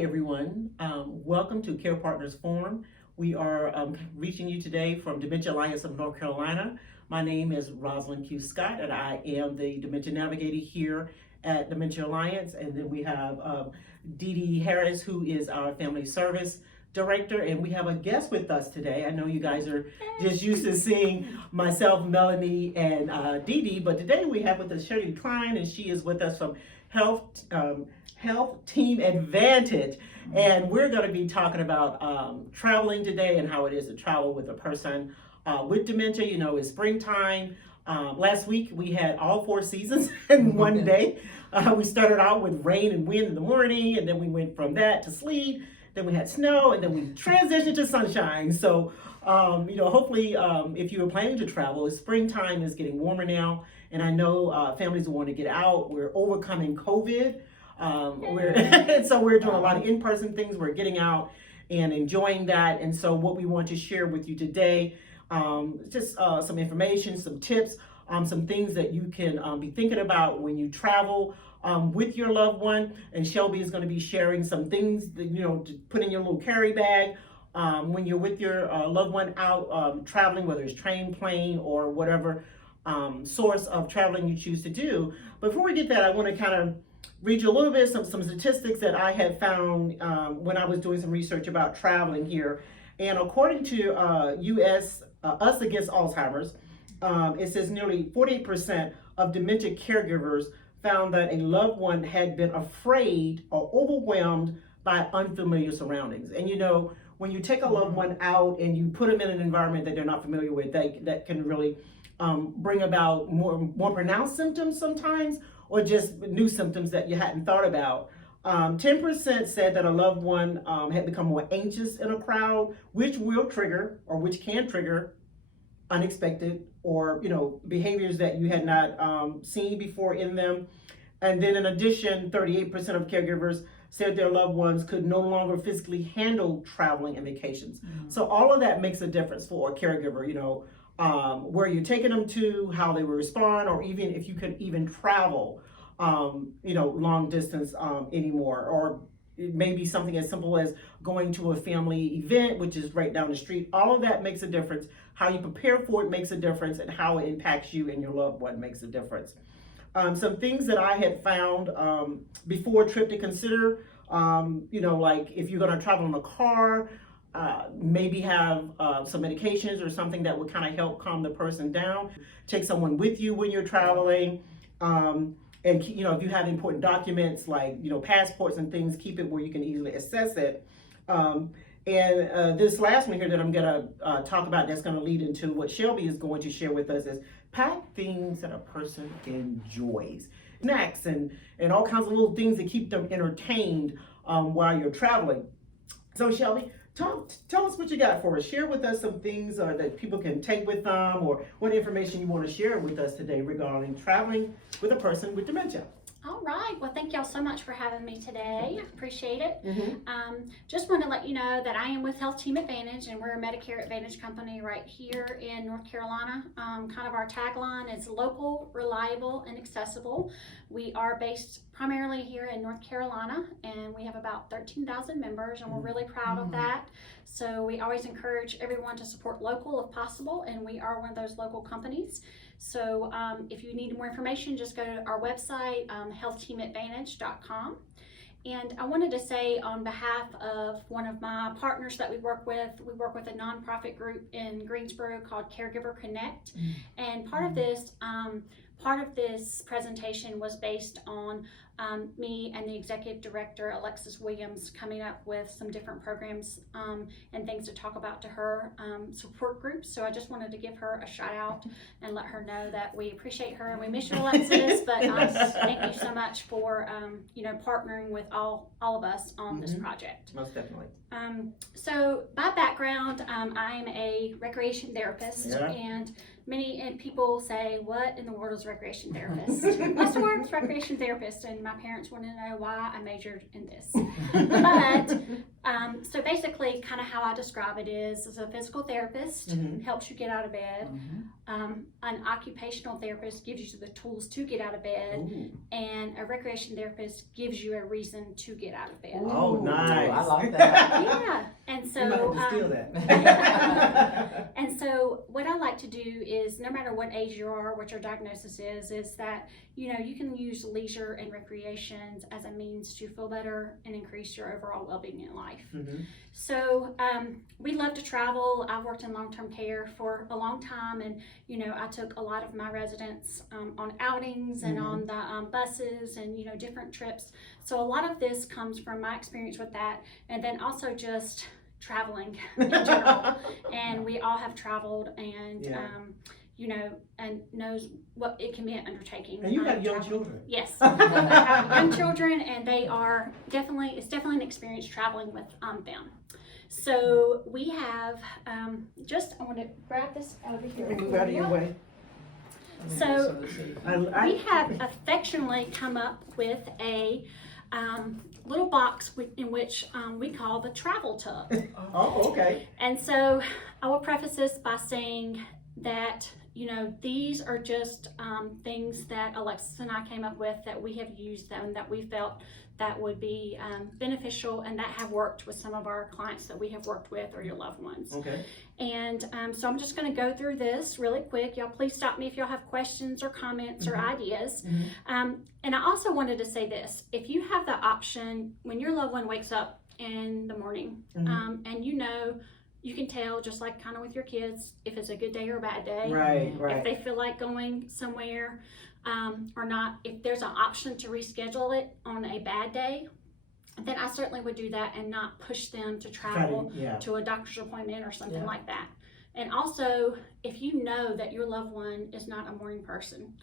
everyone. Welcome to Care Partners Forum. We are reaching you today from Dementia Alliance of North Carolina. My name is Rosalind Q. Scott, and I am the Dementia Navigator here at Dementia Alliance. And then we have Dee Dee Harris, who is our Family Service Director, and we have a guest with us today. I know you guys are just used to seeing myself, Melanie, and Dee Dee, but today we have with us Shelby Kline, and she is with us from Health Team Advantage, and we're going to be talking about traveling today and how it is to travel with a person with dementia. You know, it's springtime. Last week we had all four seasons in one day. We started out with rain and wind in the morning, and then we went from that to sleet. Then we had snow, and then we transitioned to sunshine. So, hopefully, if you were planning to travel, springtime is getting warmer now, and I know families want to get out. We're overcoming COVID. So we're doing a lot of in-person things. We're getting out and enjoying that. And so what we want to share with you today, just some information, some tips, some things that you can be thinking about when you travel with your loved one. And Shelby is going to be sharing some things that, to put in your little carry bag when you're with your loved one out traveling, whether it's train, plane, or whatever source of traveling you choose to do. Before we get that, I want to kind of read you a little bit some statistics that I had found when I was doing some research about traveling here. And according to US Us Against Alzheimer's, it says nearly 48% of dementia caregivers found that a loved one had been afraid or overwhelmed by unfamiliar surroundings. And when you take a loved one out and you put them in an environment that they're not familiar with, that can really bring about more pronounced symptoms sometimes, or just new symptoms that you hadn't thought about. 10% said that a loved one had become more anxious in a crowd, which can trigger unexpected or behaviors that you had not seen before in them. And then in addition, 38% of caregivers said their loved ones could no longer physically handle traveling and vacations. Mm-hmm. So all of that makes a difference for a caregiver, where you're taking them to, how they will respond, or even if you could even travel, long distance anymore. Or it may be something as simple as going to a family event, which is right down the street. All of that makes a difference. How you prepare for it makes a difference, and how it impacts you and your loved one makes a difference. Some things that I had found before a trip to consider, like if you're going to travel in a car, maybe have some medications or something that would kind of help calm the person down. Take someone with you when you're traveling. And if you have important documents like passports and things, keep it where you can easily access it. And this last one here that I'm gonna talk about, that's gonna lead into what Shelby is going to share with us, is pack things that a person enjoys. Snacks and all kinds of little things that keep them entertained while you're traveling. So Shelby, tell us what you got for us. Share with us some things that people can take with them, or what information you want to share with us today regarding traveling with a person with dementia. All right. Well, thank y'all so much for having me today. Appreciate it. Mm-hmm. Just want to let you know that I am with Health Team Advantage, and we're a Medicare Advantage company right here in North Carolina. Kind of our tagline is local, reliable, and accessible. We are based primarily here in North Carolina, and we have about 13,000 members, and we're really proud of that. So we always encourage everyone to support local if possible, and we are one of those local companies. So if you need more information, just go to our website, healthteamadvantage.com. And I wanted to say, on behalf of one of my partners that we work with a nonprofit group in Greensboro called Caregiver Connect. And part of this presentation was based on me and the executive director, Alexis Williams, coming up with some different programs and things to talk about to her support groups. So I just wanted to give her a shout out and let her know that we appreciate her and we miss you, Alexis, but thank you so much for partnering with all of us on this project. Most definitely. So by background, I'm a recreation therapist, and many people say, what in the world is a recreation therapist? What's the word? Recreation therapist. And my parents want to know why I majored in this. But so basically, kind of how I describe it is a physical therapist helps you get out of bed. An occupational therapist gives you the tools to get out of bed. And a recreation therapist gives you a reason to get out of bed. Oh, nice. I like that. Yeah. And so, You might have to steal that. and so what I like to do is, no matter what age you are, what your diagnosis is that, you know, you can use leisure and recreations as a means to feel better and increase your overall well-being in life. So we love to travel. I've worked in long-term care for a long time, and you know, I took a lot of my residents on outings and on the buses and, you know, different trips. So a lot of this comes from my experience with that, and then also just traveling in general. And we all have traveled, and you know, and knows what it can be an undertaking. And you got young children. Yes, I have young children, and they are it's definitely an experience traveling with them. So we have I want to grab this over here. Move out of your way. So we have affectionately come up with a little box in which we call the travel tub. Oh, okay. And so I will preface this by saying that, you know, these are just things that Alexis and I came up with that we have used and that we felt that would be beneficial and that have worked with some of our clients that we have worked with or your loved ones. Okay. And so I'm just going to go through this really quick. Y'all please stop me if y'all have questions or comments or ideas. And I also wanted to say this. If you have the option when your loved one wakes up in the morning and you know, you can tell, just like kind of with your kids, if it's a good day or a bad day. Right. If they feel like going somewhere or not, if there's an option to reschedule it on a bad day, then I certainly would do that and not push them to travel to a doctor's appointment or something like that. And also, if you know that your loved one is not a morning person,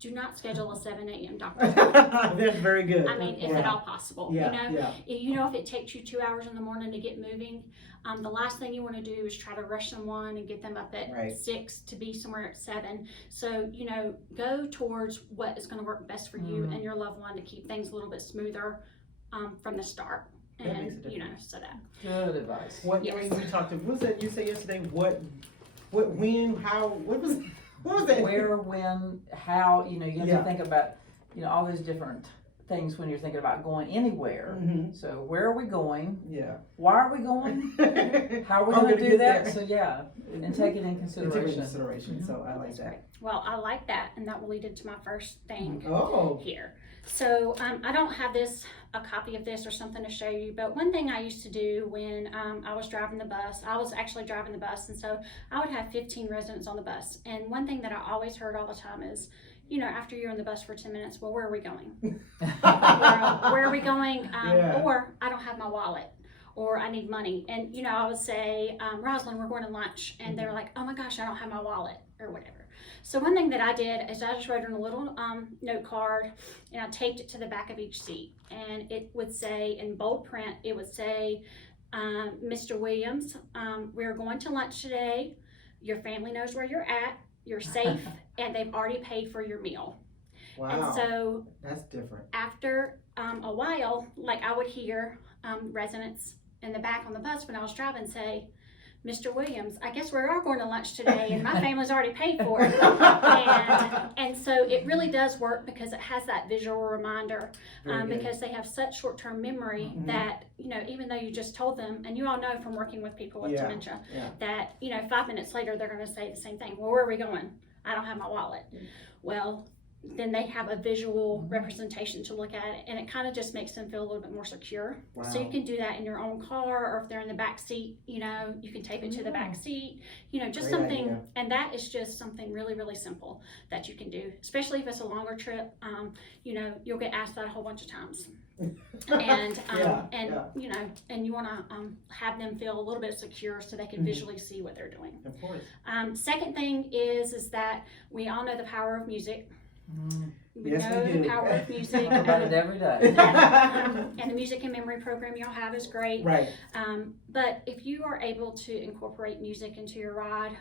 do not schedule a 7 a.m. doctor's appointment. That's very good. I mean, if at all possible. Yeah. You know, if it takes you 2 hours in the morning to get moving, the last thing you want to do is try to rush someone and get them up at 6 to be somewhere at 7. So, you know, go towards what is going to work best for you and your loved one to keep things a little bit smoother from the start. And, you know, so that. Good advice. What we talked to, what was that you said yesterday? What, when, how, what was that? Where, when, how, you know, you have to think about, you know, all those different things when you're thinking about going anywhere. So where are we going? Why are we going? How are we going to do that? So and take it in consideration. So I like that. Well, I like that, and that will lead into my first thing here. So I don't have a copy of this or something to show you, but one thing I used to do when I was driving the bus, I was actually driving the bus, and so I would have 15 residents on the bus. And one thing that I always heard all the time is, you know, after you're in the bus for 10 minutes, well, where are we going? Where are we going? Or I don't have my wallet, or I need money. And, you know, I would say, Rosalind, we're going to lunch. And they were like, oh my gosh, I don't have my wallet, or whatever. So one thing that I did is I just wrote on a little note card, and I taped it to the back of each seat. And it would say, in bold print, it would say, Mr. Williams, we're going to lunch today. Your family knows where you're at. You're safe, and they've already paid for your meal. Wow. And so that's different. After a while, like I would hear residents in the back on the bus when I was driving say, Mr. Williams, I guess we are going to lunch today, and my family's already paid for it. And so it really does work because it has that visual reminder, because they have such short-term memory that, you know, even though you just told them, and you all know from working with people with dementia, that, you know, 5 minutes later, they're going to say the same thing. Well, where are we going? I don't have my wallet. Well, then they have a visual representation to look at it, and it kind of just makes them feel a little bit more secure. Wow. So you can do that in your own car, or if they're in the back seat, you know, you can tape it to the back seat, you know, just something, and that is just something really, really simple that you can do, especially if it's a longer trip. You know, you'll get asked that a whole bunch of times. And you know, and you want to have them feel a little bit secure so they can visually see what they're doing. Of course. Second thing is that we all know the power of music. We Yes, know we the do. power of music. Think about it every day. And the music and memory program y'all have is great. Right. But if you are able to incorporate music into your ride,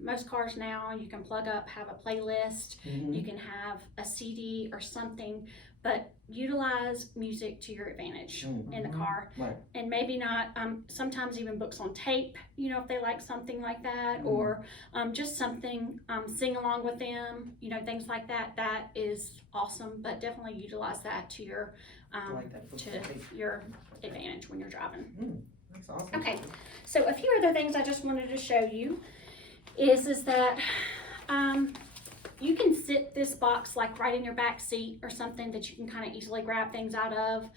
most cars now you can plug up, have a playlist, you can have a CD or something, but utilize music to your advantage in the car. Right. And maybe not, sometimes even books on tape, you know, if they like something like that, or just something, sing along with them, you know, things like that. That is awesome, but definitely utilize that to your, Like that. to your advantage when you're driving. That's awesome. Okay, so a few other things I just wanted to show you is that you can sit this box like right in your back seat or something that you can kind of easily grab things out of.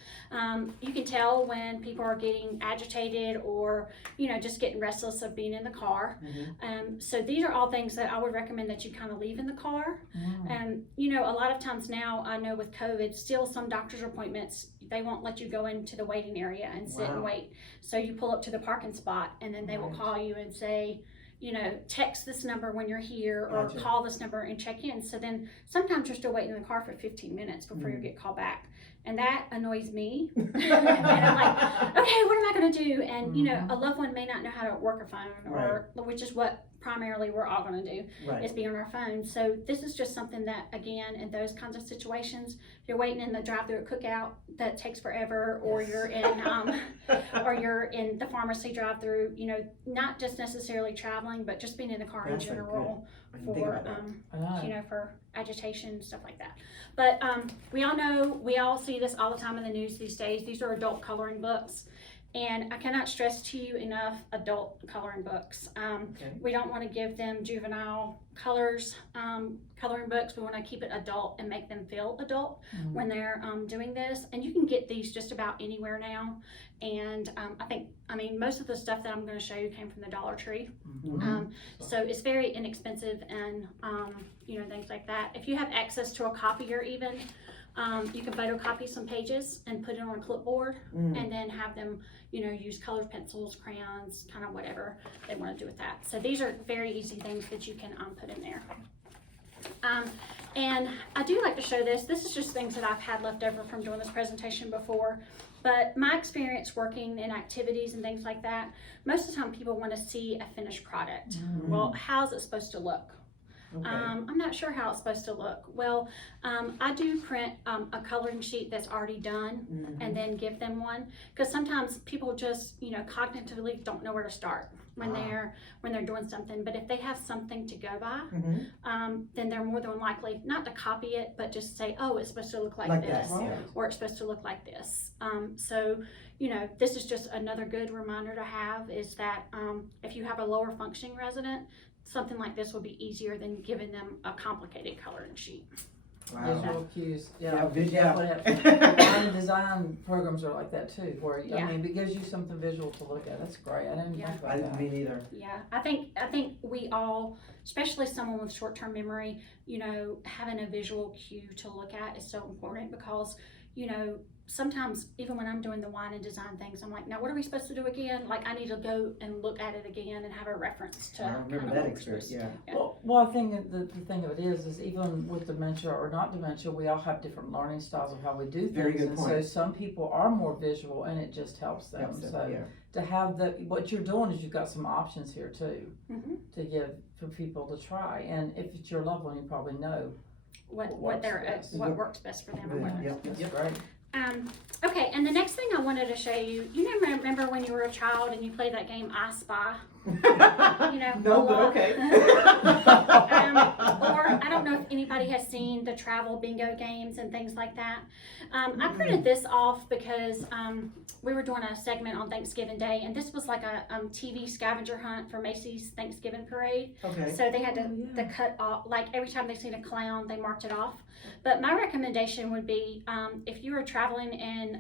You can tell when people are getting agitated or, you know, just getting restless of being in the car. So these are all things that I would recommend that you kind of leave in the car. You know, a lot of times now, I know with COVID, still some doctor's appointments, they won't let you go into the waiting area and sit and wait. So you pull up to the parking spot and then they will call you and say, you know, text this number when you're here or call this number and check in. So then sometimes you're still waiting in the car for 15 minutes before you get called back. And that annoys me. And I'm like, okay, what am I going to do? And, you know, a loved one may not know how to work a phone or which is what primarily we're all going to do is be on our phone. So this is just something that, again, in those kinds of situations, if you're waiting in the drive-through at Cookout that takes forever, or you're in the pharmacy drive-through, you know, not just necessarily traveling, but just being in the car in general for you know, for agitation and stuff like that. But we all see this all the time in the news these days. These are adult coloring books. And I cannot stress to you enough adult coloring books. We don't want to give them juvenile colors, coloring books. We want to keep it adult and make them feel adult when they're doing this. And you can get these just about anywhere now. And I mean, most of the stuff that I'm going to show you came from the Dollar Tree. So it's very inexpensive and, you know, things like that. If you have access to a copier even, you can photocopy some pages and put it on a clipboard and then have them, you know, use colored pencils, crayons, kind of whatever they want to do with that. So these are very easy things that you can put in there. And I do like to show this. This is just things that I've had left over from doing this presentation before. But my experience working in activities and things like that, most of the time people want to see a finished product. Well, how's it supposed to look? I'm not sure how it's supposed to look. Well, I do print a coloring sheet that's already done and then give them one, because sometimes people just, you know, cognitively don't know where to start when they're doing something. But if they have something to go by, then they're more than likely not to copy it, but just say, oh, it's supposed to look like this, or it's supposed to look like this. So, you know, this is just another good reminder to have, is that if you have a lower functioning resident, something like this will be easier than giving them a complicated coloring sheet. Visual cues. Good job. Design design programs are like that too, where I mean, it gives you something visual to look at. That's great. I didn't think about that. I didn't mean either. Yeah, I think we all, especially someone with short-term memory, you know, having a visual cue to look at is so important, because, you know, sometimes even when I'm doing the wine and design things, I'm like, now what are we supposed to do again? Like, I need to go and look at it again and have a reference to. I remember that experience. Well, I think the thing of it is even with dementia or not dementia, we all have different learning styles of how we do things. Very good and point. So some people are more visual, and it just helps them. To have what you're doing is you've got some options here too, to give for people to try. And if it's your loved one, you probably know what works best for them. That's great. Okay, and the next thing I wanted to show you, you remember when you were a child and you played that game I Spy? You know, no, but okay. Or I don't know if anybody has seen the travel bingo games and things like that. I printed this off because we were doing a segment on Thanksgiving Day, and this was like a TV scavenger hunt for Macy's Thanksgiving Parade. Okay. So they had to cut off, like every time they seen a clown, they marked it off. But my recommendation would be, if you are traveling in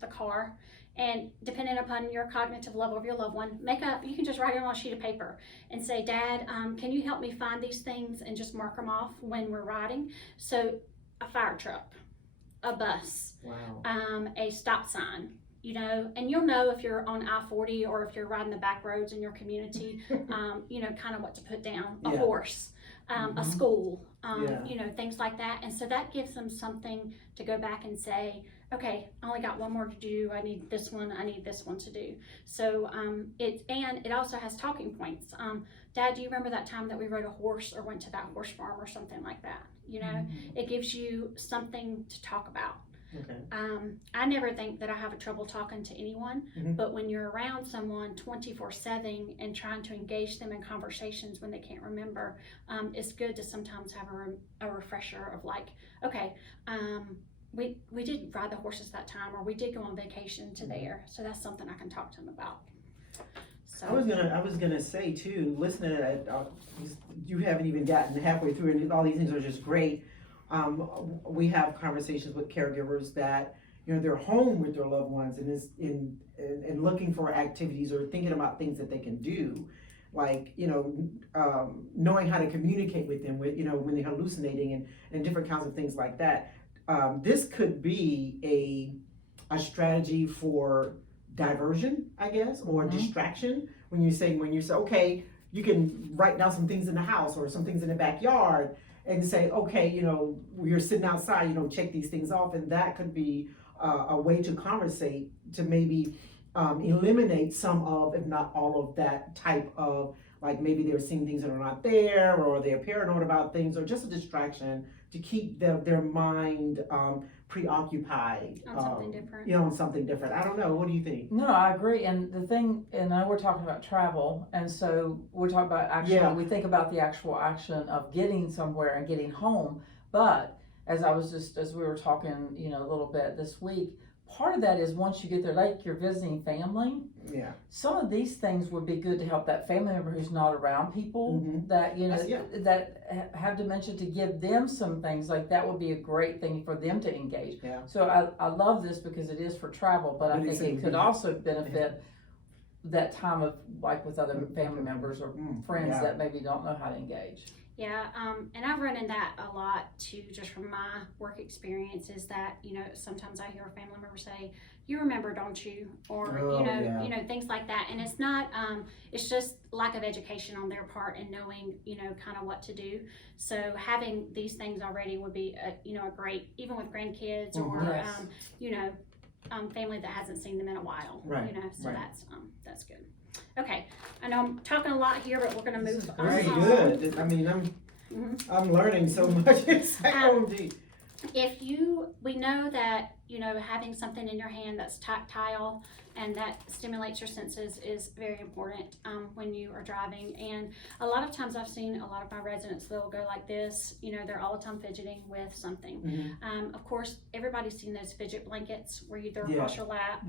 the car, and depending upon your cognitive level of your loved one, you can just write it on a sheet of paper and say, Dad, can you help me find these things, and just mark them off when we're riding. So a fire truck, a bus, a stop sign, you know, and you'll know if you're on I-40 or if you're riding the back roads in your community, you know, kind of what to put down. A horse. a school, Yeah. you know, things like that. And so that gives them something to go back and say, okay, I only got one more to do. I need this one to do. So it also has talking points. Dad, do you remember that time that we rode a horse or went to that horse farm or something like that? You know, it gives you something to talk about. Okay. I never think that I have a trouble talking to anyone, Mhm. but when you're around someone 24/7 and trying to engage them in conversations when they can't remember, it's good to sometimes have a refresher of like, okay, we did ride the horses that time, or we did go on vacation to there, so that's something I can talk to them about. So I was gonna say too, listening to that, you haven't even gotten halfway through, and all these things are just great. We have conversations with caregivers that, you know, they're home with their loved ones and is in looking for activities or thinking about things that they can do, like, you know, knowing how to communicate with them, with, you know, when they're hallucinating and different kinds of things like that. This could be a strategy for diversion, I guess, or distraction. When you say, okay, you can write down some things in the house or some things in the backyard and say, okay, you know, you're sitting outside, you know, check these things off. And that could be a way to conversate, to maybe eliminate some of, if not all of that type of, like maybe they're seeing things that are not there, or they're paranoid about things, or just a distraction to keep their mind preoccupied. on something different. You know, on something different. I don't know. What do you think? No, I agree. And the thing, and I know we're talking about travel, and so we're talking about action. Yeah. We think about the actual action of getting somewhere and getting home. But as we were talking, you know, a little bit this week, part of that is once you get there, like you're visiting family. Yeah. Some of these things would be good to help that family member who's not around people that, you know, that have dementia, to give them some things like that would be a great thing for them to engage. Yeah. So I love this because it is for travel, but I think it could also benefit that time of, like, with other family members or friends that maybe don't know how to engage. Yeah, and I've run into that a lot too, just from my work experience, is that, you know, sometimes I hear a family member say, you remember, don't you? Or, you know, things like that. And it's not, it's just lack of education on their part and knowing, you know, kind of what to do. So having these things already would be, you know, a great, even with grandkids or, you know, family that hasn't seen them in a while, you know, so that's good. Okay, I know I'm talking a lot here, but we're gonna move on. Very good. I mean, I'm learning so much. It's like, we know that, you know, having something in your hand that's tactile and that stimulates your senses is very important when you are driving. And a lot of times I've seen a lot of my residents, they'll go like this, you know, they're all the time fidgeting with something. Of course, everybody's seen those fidget blankets where you throw across your lap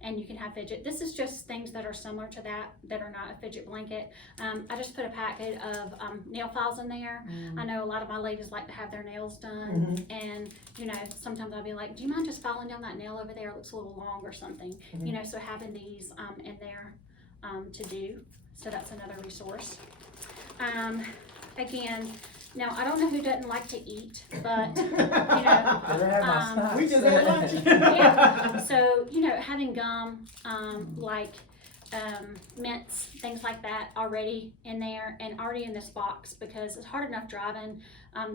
and you can have fidget. This is just things that are similar to that are not a fidget blanket. I just put a packet of nail files in there. I know a lot of my ladies like to have their nails done, and, you know, sometimes I'll be like, do you mind just filing down that nail over there? It looks a little long or something. You know, so having these in there to do, so that's another resource. Again, now I don't know who doesn't like to eat, but you know, we just had lunch. yeah. So, you know, having gum, like mints, things like that already in there and already in this box, because it's hard enough driving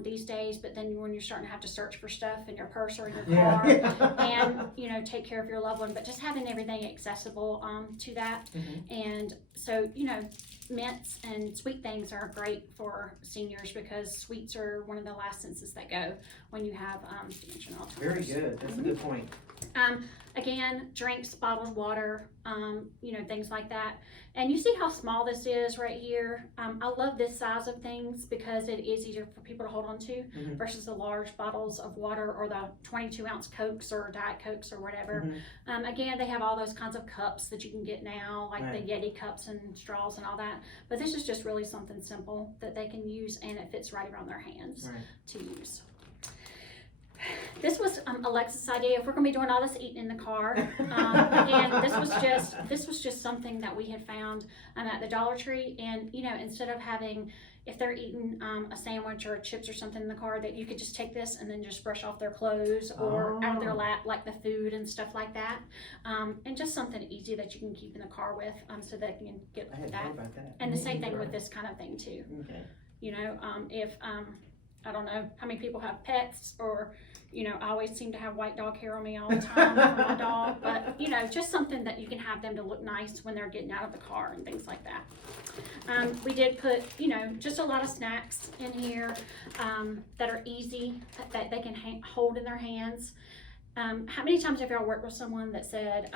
these days, but then when you're starting to have to search for stuff in your purse or in your car and, you know, take care of your loved one, but just having everything accessible to that. And so, you know, mints and sweet things are great for seniors, because sweets are one of the last senses that go when you have dementia and Alzheimer's. Very good. That's a good point. Again, drinks, bottled water, you know, things like that. And you see how small this is right here. I love this size of things because it is easier for people to hold on to versus the large bottles of water or the 22-ounce Cokes or Diet Cokes or whatever. Again, they have all those kinds of cups that you can get now, like the Yeti cups and straws and all that. But this is just really something simple that they can use, and it fits right around their hands to use. This was Alexis' idea. If we're gonna be doing all this eating in the car, and this was just something that we had found at the Dollar Tree. And, you know, instead of having, if they're eating a sandwich or chips or something in the car, that you could just take this and then just brush off their clothes or out of their lap, like the food and stuff like that. And just something easy that you can keep in the car with, so that you can get I hadn't that. thought about that. And the same thing with this kind of thing too. Okay. If I don't know how many people have pets, or I always seem to have white dog hair on me all the time for my dog, but just something that you can have them to look nice when they're getting out of the car and things like that. We did put just a lot of snacks in here that are easy, that they can hold in their hands. How many times have y'all worked with someone that said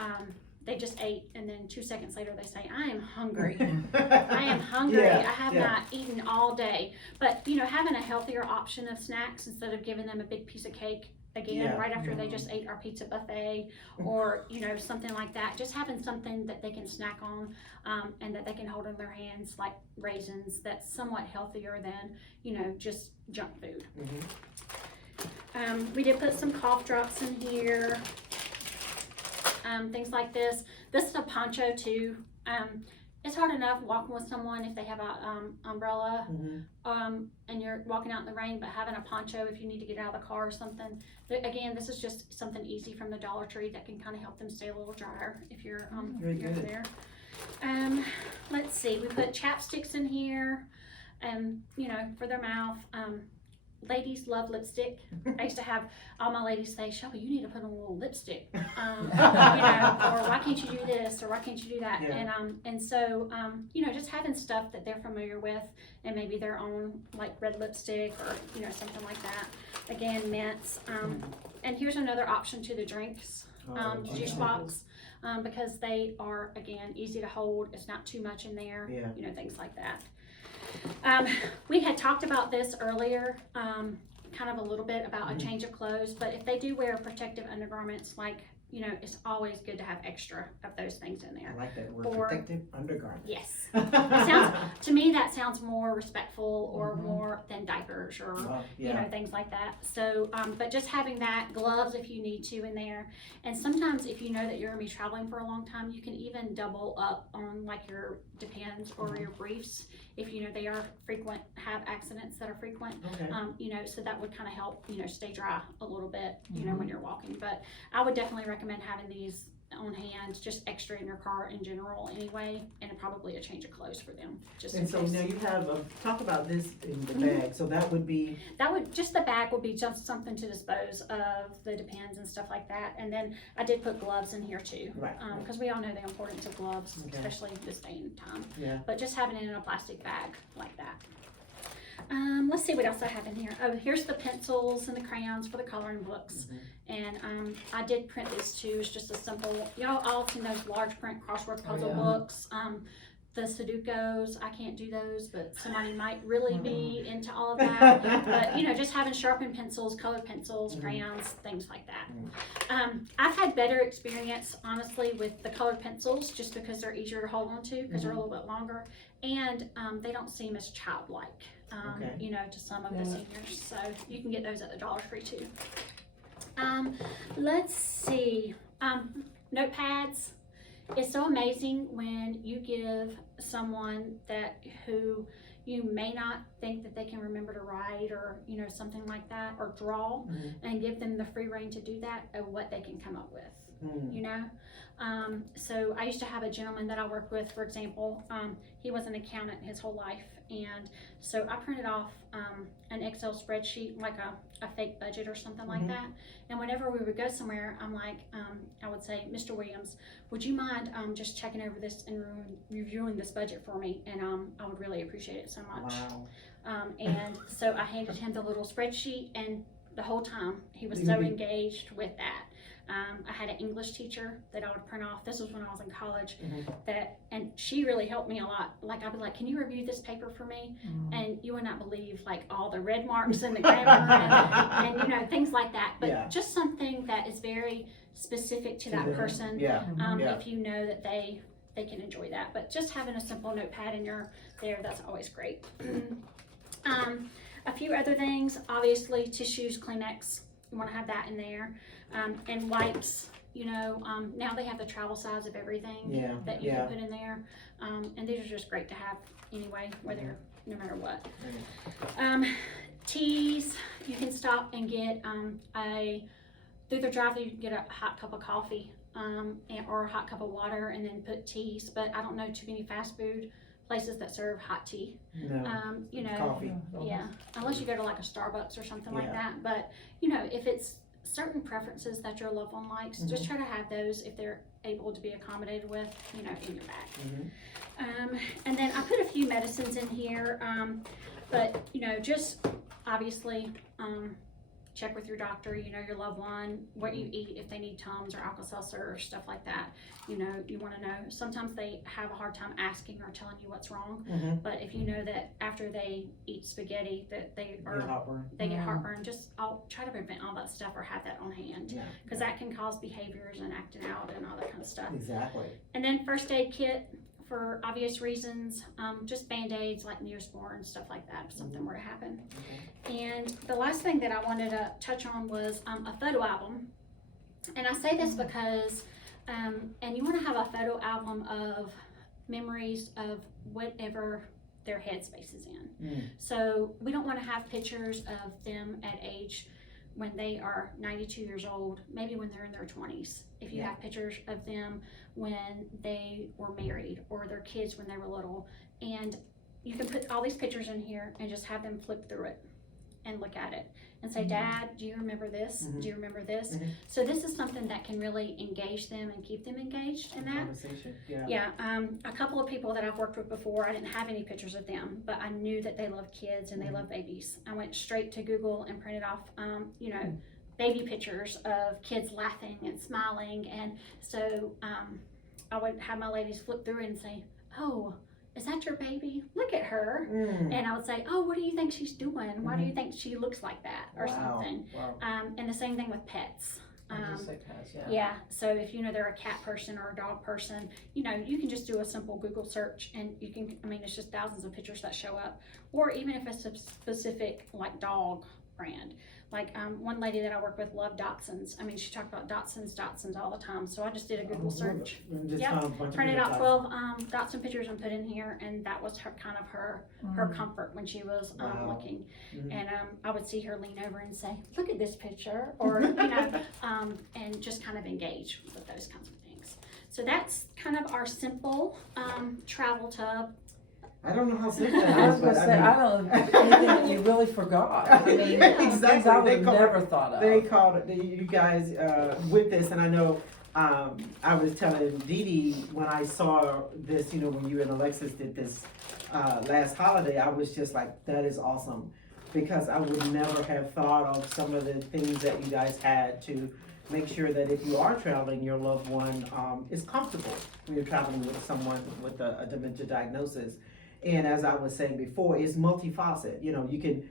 they just ate, and then 2 seconds later they say, I am hungry. I am hungry. Yeah, I have not eaten all day. But having a healthier option of snacks instead of giving them a big piece of cake again right after they just ate our pizza buffet, or something like that. Just having something that they can snack on and that they can hold in their hands, like raisins, that's somewhat healthier than just junk food. We did put some cough drops in here. Things like this. This is a poncho too. It's hard enough walking with someone if they have a umbrella and you're walking out in the rain, but having a poncho if you need to get out of the car or something. But again, this is just something easy from the Dollar Tree that can kind of help them stay a little drier if you're over there. Let's see, we put chapsticks in here for their mouth. Ladies love lipstick. I used to have all my ladies say, Shelby, you need to put on a little lipstick, or why can't you do this, or why can't you do that? And so just having stuff that they're familiar with, and maybe their own like red lipstick or something like that. Again, mints. And here's another option to the drinks, juice box, because they are again easy to hold. It's not too much in there. Things like that. We had talked about this earlier, kind of a little bit about a change of clothes, but if they do wear protective undergarments, like, it's always good to have extra of those things in there. I like that word, protective undergarments. Yes. To me, that sounds more respectful, or more than diapers, or, things like that. So, but just having that, gloves if you need to in there. And sometimes if you know that you're gonna be traveling for a long time, you can even double up on like your Depends or your briefs if they are frequent, have accidents that are frequent. So that would kind of help, stay dry a little bit, when you're walking. But I would definitely recommend having these on hand, just extra in your car in general anyway, and probably a change of clothes for them. And so now you have talk about this in the bag. So that would be just the bag would be just something to dispose of the Depends and stuff like that. And then I did put gloves in here too, because we all know the importance of gloves, especially this day and time. But just having it in a plastic bag like that. Let's see what else I have in here. Oh, here's the pencils and the crayons for the coloring books. And I did print these too. It's just a simple, y'all all seen those large print crossword puzzle books. The Sudokus, I can't do those, but somebody might really be into all of that. But just having sharpened pencils, colored pencils, crayons, things like that. I've had better experience, honestly, with the colored pencils, just because they're easier to hold on to, because they're a little bit longer, and they don't seem as childlike, to some of the seniors. So you can get those at the Dollar Tree too. Let's see, notepads. It's so amazing when you give someone who you may not think that they can remember to write, or something like that, or draw, and give them the free rein to do that, of what they can come up with. So I used to have a gentleman that I worked with, for example. He was an accountant his whole life, and so I printed off an Excel spreadsheet, like a fake budget or something like that. And whenever we would go somewhere, I'm like, I would say, Mr. Williams, would you mind just checking over this and reviewing this budget for me? And I would really appreciate it so much. And so I handed him the little spreadsheet, and the whole time he was so engaged with that. I had an English teacher that I would print off. This was when I was in college. And she really helped me a lot. Like, I'd be like, can you review this paper for me? And you would not believe, like, all the red marks and the grammar and things like that. But just something that is very specific to that person. If you know that they can enjoy that. But just having a simple notepad in there, that's always great. A few other things, obviously, tissues, Kleenex. You want to have that in there, and wipes. Now they have the travel size of everything that you can put in there, and these are just great to have anyway, no matter what. Teas, you can stop and get through the drive-thru. You can get a hot cup of coffee or a hot cup of water, and then put teas. But I don't know too many fast food places that serve hot tea. No, You know, coffee. yeah, unless you go to like a Starbucks or something like Yeah. that. But, you know, if it's certain preferences that your loved one likes, just try to have those if they're able to be accommodated with, you know, in your bag. And then I put a few medicines in here, but, you know, just obviously, check with your doctor, you know, your loved one, what you eat, if they need Tums or Alka-Seltzer or stuff like that. You know, you want to know. Sometimes they have a hard time asking or telling you what's wrong. But if you know that after they eat spaghetti that they get heartburn, just I'll try to prevent all that stuff or have that on hand, because that can cause behaviors and acting out and all that kind of stuff. Exactly. And then first aid kit for obvious reasons, just Band-Aids like Neosporin, stuff like that, if something were to happen. And the last thing that I wanted to touch on was a photo album. And I say this because, and you want to have a photo album of memories of whatever their headspace is in. So we don't want to have pictures of them at age when they are 92 years old, maybe when they're in their 20s. If you have pictures of them when they were married or their kids when they were little, and you can put all these pictures in here and just have them flip through it and look at it and say, Dad, do you remember this? Do you remember this? So this is something that can really engage them and keep them engaged in that. Conversation. A couple of people that I've worked with before, I didn't have any pictures of them, but I knew that they love kids and they love babies. I went straight to Google and printed off, you know, baby pictures of kids laughing and smiling. And so I would have my ladies flip through and say, oh, is that your baby? Look at her. And I would say, oh, what do you think she's doing? Why do you think she looks like that? Or something. And the same thing with pets. So if you know they're a cat person or a dog person, you know, you can just do a simple Google search and you can, I mean, it's just thousands of pictures that show up. Or even if it's a specific like dog brand. Like one lady that I work with loved Dachshunds. I mean, she talked about Dachshunds all the time. So I just did a Google search. Printed out 12 Dachshund pictures and put in here, and that was her kind of her comfort when she was looking. And I would see her lean over and say, "Look at this picture," or you know, and just kind of engage with those kinds of things. So that's kind of our simple travel tub. I don't know how simple that is. I was going to say, I don't know anything that you really forgot. I mean, exactly. Things I would have never thought of. They called it, you guys with this, and I know I was telling Dee Dee when I saw this, you know, when you and Alexis did this last holiday, I was just like, that is awesome. Because I would never have thought of some of the things that you guys had to make sure that if you are traveling, your loved one is comfortable when you're traveling with someone with a dementia diagnosis. And as I was saying before, it's multifaceted. You know, you can,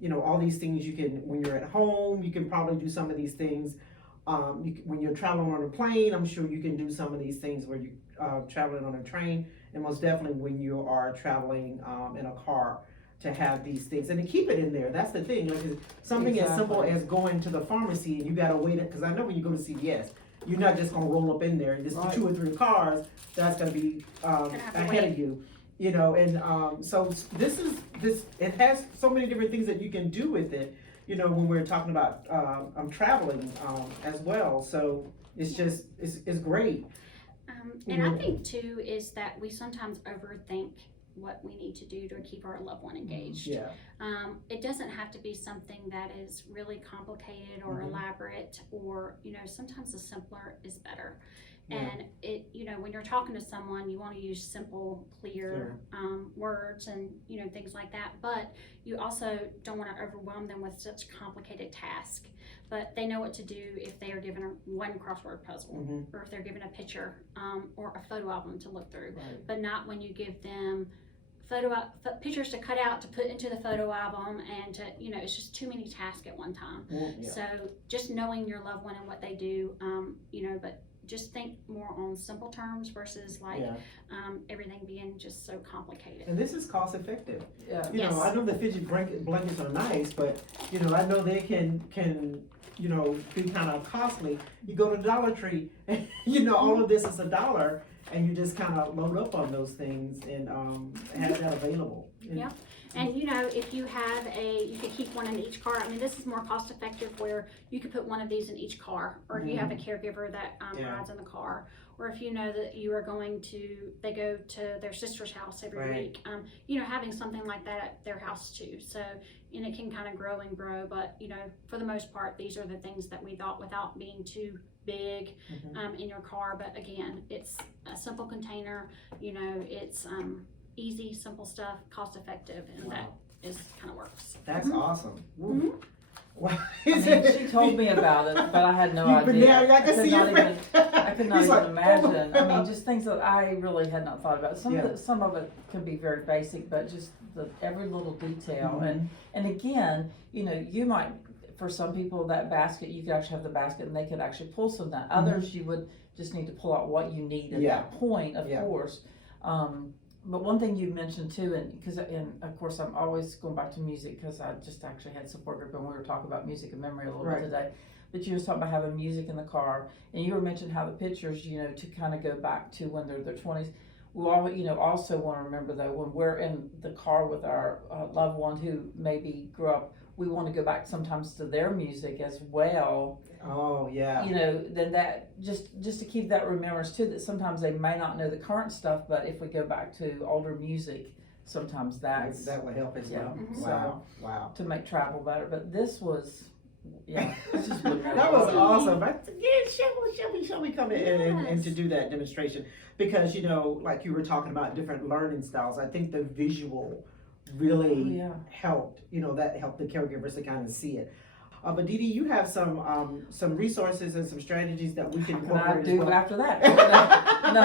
you know, all these things you can, when you're at home, you can probably do some of these things. When you're traveling on a plane, I'm sure you can do some of these things where you're traveling on a train. And most definitely when you are traveling in a car, to have these things and to keep it in there. That's the thing. Like something as simple as going to the pharmacy and you gotta wait it, because I know when you go to CVS, you're not just gonna roll up in there. Just the 2 or 3 cars that's gonna be ahead of you. You know, and so this it has so many different things that you can do with it, you know, when we're talking about traveling as well. So it's just it's great. And I think too is that we sometimes overthink what we need to do to keep our loved one engaged. It doesn't have to be something that is really complicated or elaborate, or you know, sometimes the simpler is better. And it, you know, when you're talking to someone, you want to use simple, clear words and, you know, things like that. But you also don't want to overwhelm them with such complicated tasks. But they know what to do if they are given one crossword puzzle, or if they're given a picture or a photo album to look through. But not when you give them pictures to cut out to put into the photo album, and to, you know, it's just too many tasks at one time. So just knowing your loved one and what they do, you know, but just think more on simple terms versus like everything being just so complicated. And this is cost effective. You know, I know the fidget blankets are nice, but you know, I know they can you know, be kind of costly. You go to Dollar Tree, and you know, all of this is $1, and you just kind of load up on those things and have that available. Yeah. And you know, if you have you could keep one in each car. I mean, this is more cost effective where you could put one of these in each car, or if you have a caregiver that rides in the car, or if you know that you are they go to their sister's house every week, you know, having something like that at their house too. So, and it can kind of grow and grow, but you know, for the most part, these are the things that we thought without being too big in your car. But again, it's a simple container, you know, it's easy, simple stuff, cost effective, and that is kind of works. That's awesome. I mean, she told me about it, but I had no idea. I could not even imagine. I mean, just things that I really had not thought about. Some of it could be very basic, but just every little detail. And again, you know, you might, for some people, that basket, you could actually have the basket and they could actually pull some of that. Others, you would just need to pull out what you need at that point, of course. But one thing you mentioned too, and of course I'm always going back to music because I just actually had support group and we were talking about music and memory a little bit today. But you were talking about having music in the car, and you were mentioning how the pictures, you know, to kind of go back to when they're in their 20s. We all, you know, also want to remember though, when we're in the car with our loved one who maybe grew up, we want to go back sometimes to their music as well. Oh yeah. You know, then that just to keep that remembrance too, that sometimes they may not know the current stuff, but if we go back to older music, sometimes that would help as well. So, Wow. to make travel better. But this was, this just really that was awesome. Shelby come in and to do that demonstration, because you know, like you were talking about different learning styles. I think the visual really helped. You know, that helped the caregivers to kind of see it. But Dee Dee, you have some resources and some strategies that we can incorporate do after that. No,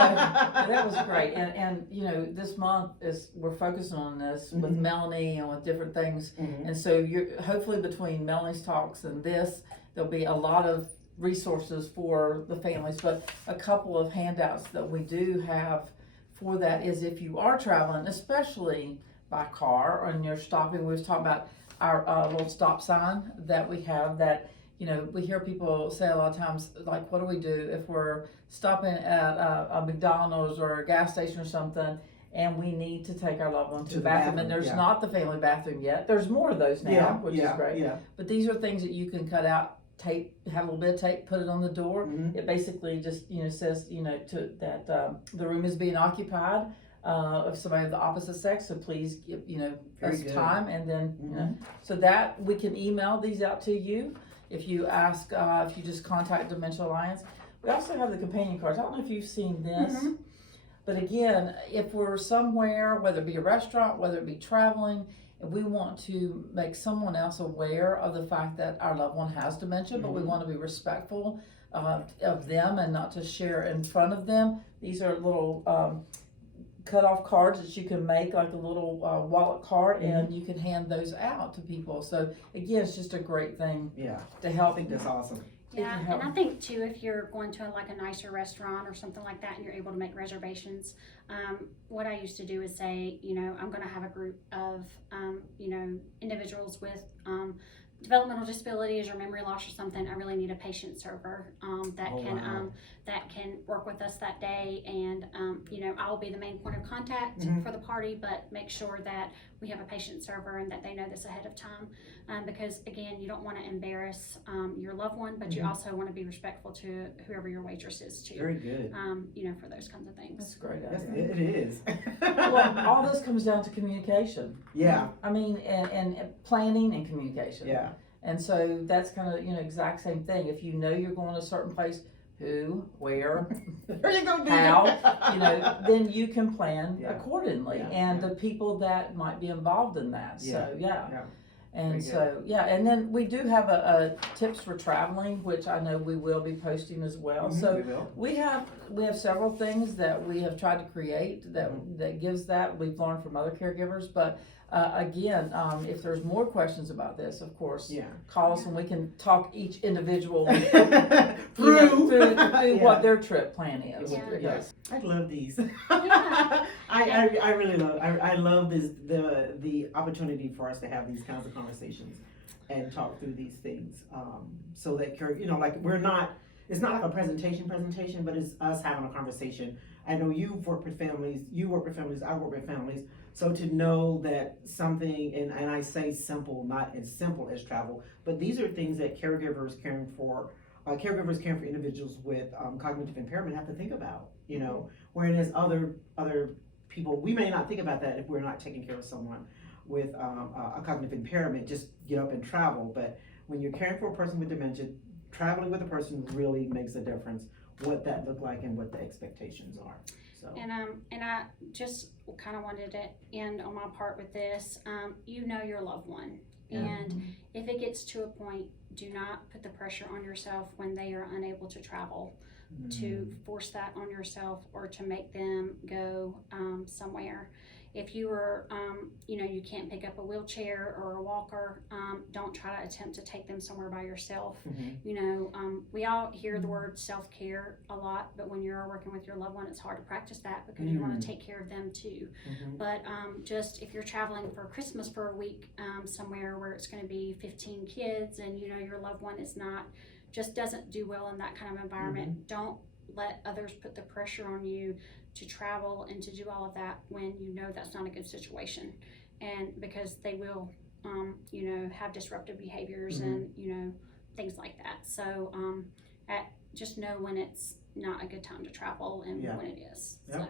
that was great. And you know, this month we're focusing on this with Melanie and with different things. And so you're hopefully between Melanie's talks and this, there'll be a lot of resources for the families. But a couple of handouts that we do have for that is if you are traveling, especially by car, and you're stopping. We was talking about our little stop sign that we have that, you know, we hear people say a lot of times, like, what do we do if we're stopping at a McDonald's or a gas station or something and we need to take our loved one to the bathroom, and there's not the family bathroom yet. There's more of those now, which is great. But these are things that you can cut out, tape, have a little bit of tape, put it on the door. It basically just, you know, says, you know, that the room is being occupied. Of somebody of the opposite sex, so please give, you know, us time, and then you know, so that we can email these out to you if you ask, if you just contact Dementia Alliance. We also have the companion cards. I don't know if you've seen this, but again, if we're somewhere, whether it be a restaurant, whether it be traveling, and we want to make someone else aware of the fact that our loved one has dementia, but we want to be respectful of them and not to share in front of them. These are little cut-off cards that you can make, like a little wallet card, and you can hand those out to people. So again, it's just a great thing to help. I think that's awesome. Yeah, and I think too, if you're going to like a nicer restaurant or something like that and you're able to make reservations, what I used to do is say, you know, I'm going to have a group of, you know, individuals with developmental disabilities or memory loss or something. I really need a patient server that can work with us that day, and you know, I'll be the main point of contact for the party, but make sure that we have a patient server and that they know this ahead of time, because again, you don't want to embarrass your loved one, but you also want to be respectful to whoever your waitress is too. Very good. You know, for those kinds of things. That's a great idea. It is. Well, all this comes down to communication. Yeah. I mean, and planning and communication. Yeah. And so that's kind of, you know, exact same thing. If you know you're going to a certain place, who, where, how, you know, then you can plan accordingly. And the people that might be involved in that. So, And so, and then we do have a tips for traveling, which I know we will be posting as well. So we have several things that we have tried to create that gives that. We've learned from other caregivers, but again, if there's more questions about this, of course, call us and we can talk each individual through what their trip plan is. I love these. I really love. I love this the opportunity for us to have these kinds of conversations and talk through these things, so that, you know, like we're not it's not like a presentation, but it's us having a conversation. I know you've worked with families, I work with families. So to know that something, and I say simple, not as simple as travel, but these are things that caregivers caring for individuals with cognitive impairment have to think about, you know, whereas other people, we may not think about that if we're not taking care of someone with a cognitive impairment, just get up and travel. But when you're caring for a person with dementia, traveling with a person really makes a difference, what that look like and what the expectations are. So. And I just kind of wanted to end on my part with this. You know your loved one, and if it gets to a point, do not put the pressure on yourself when they are unable to travel, to force that on yourself or to make them go somewhere. If you are, you can't pick up a wheelchair or a walker, don't try to attempt to take them somewhere by yourself. We all hear the word self-care a lot, but when you're working with your loved one, it's hard to practice that because you want to take care of them too. But just if you're traveling for Christmas for a week somewhere where it's going to be 15 kids and your loved one is doesn't do well in that kind of environment, don't let others put the pressure on you to travel and to do all of that when you know that's not a good situation, and because they will have disruptive behaviors and things like that. So just know when it's not a good time to travel and when it is. Yep. So.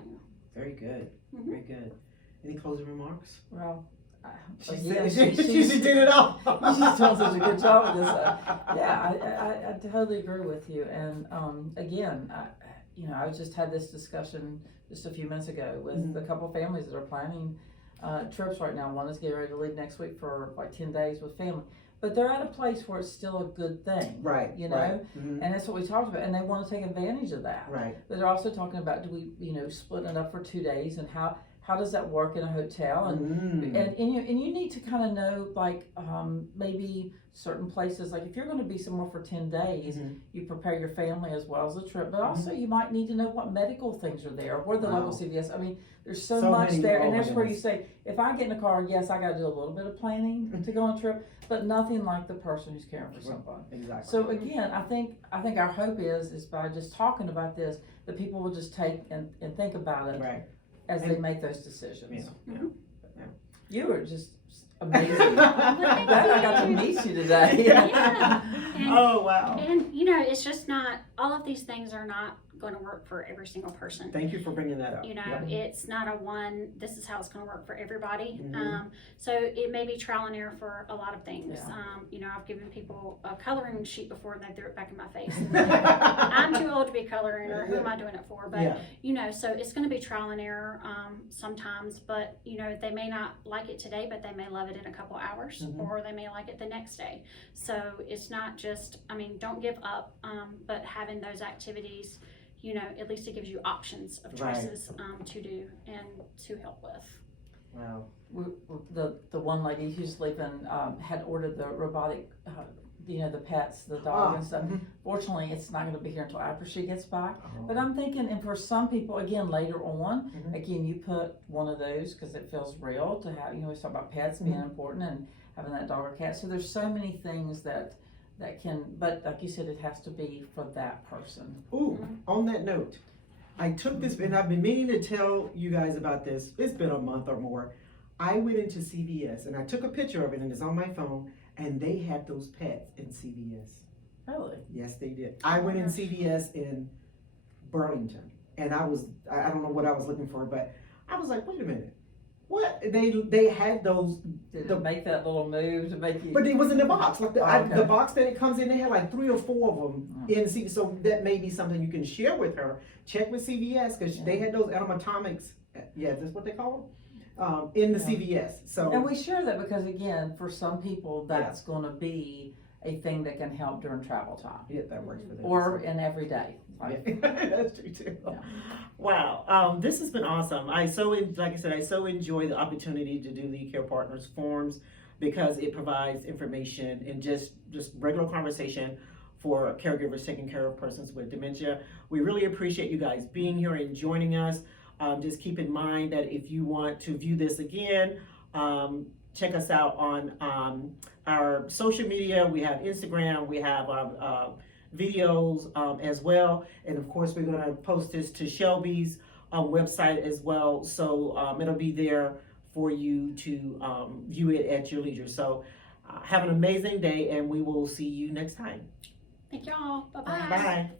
Very good. Very good. Any closing remarks? Well, She she did it all. She's done such a good job with this. I totally agree with you. And again, I just had this discussion just a few minutes ago with a couple of families that are planning trips right now. One is getting ready to leave next week for like 10 days with family. But they're at a place where it's still a good thing. Right. Right. And that's what we talked about. And they want to take advantage of that. Right. But they're also talking about, do we, split it up for 2 days, and how does that work in a hotel? And you need to kind of know, like, maybe certain places, like if you're going to be somewhere for 10 days, you prepare your family as well as the trip, but also you might need to know what medical things are there, where the local CVS. I mean, there's so much there, and that's where you say, if I get in a car, yes, I got to do a little bit of planning to go on a trip, but nothing like the person who's caring for someone. Exactly. So again, I think our hope is by just talking about this, that people will just take and think about it as they make those decisions. You were just amazing. I'm glad I got to meet you today. Oh, wow. And it's just not, all of these things are not going to work for every single person. Thank you for bringing that up. It's not a one, this is how it's going to work for everybody. So it may be trial and error for a lot of things. I've given people a coloring sheet before and they threw it back in my face. I'm too old to be coloring, or who am I doing it for? But, so it's going to be trial and error sometimes, but, they may not like it today, but they may love it in a couple hours, or they may like it the next day. So it's not just, don't give up, but having those activities, at least it gives you options of choices to do and to help with. Wow. The one lady who's leaving had ordered the robotic, the pets, the dog and stuff. Fortunately, it's not going to be here until after she gets back. But I'm thinking, and for some people, again, later on, again, you put one of those because it feels real to have, we talk about pets being important and having that dog or cat. So there's so many things that can, but like you said, it has to be for that person. Ooh, on that note, I took this, and I've been meaning to tell you guys about this. It's been a month or more. I went into CVS and I took a picture of it, and it's on my phone, and they had those pets in CVS. Really? Yes, they did. I went in CVS in Burlington, and I don't know what I was looking for, but I was like, wait a minute. What? They had those. Did it make that little move to make you? But it was in the box. Like the box that it comes in, they had like 3 or 4 of them in CVS. So that may be something you can share with her. Check with CVS because they had those animatronics. Yeah, that's what they call them. In the CVS. So. And we share that because, again, for some people, that's going to be a thing that can help during travel time. Yeah, that works for them. Or in every day. That's true too. Yeah. Wow, this has been awesome. I so enjoy the opportunity to do the Care Partners forums because it provides information and just regular conversation for caregivers taking care of persons with dementia. We really appreciate you guys being here and joining us. Just keep in mind that if you want to view this again, check us out on our social media. We have Instagram, we have videos as well. And of course, we're going to post this to Shelby's website as well. So it'll be there for you to view it at your leisure. So have an amazing day, and we will see you next time. Thank y'all. Bye-bye. Bye.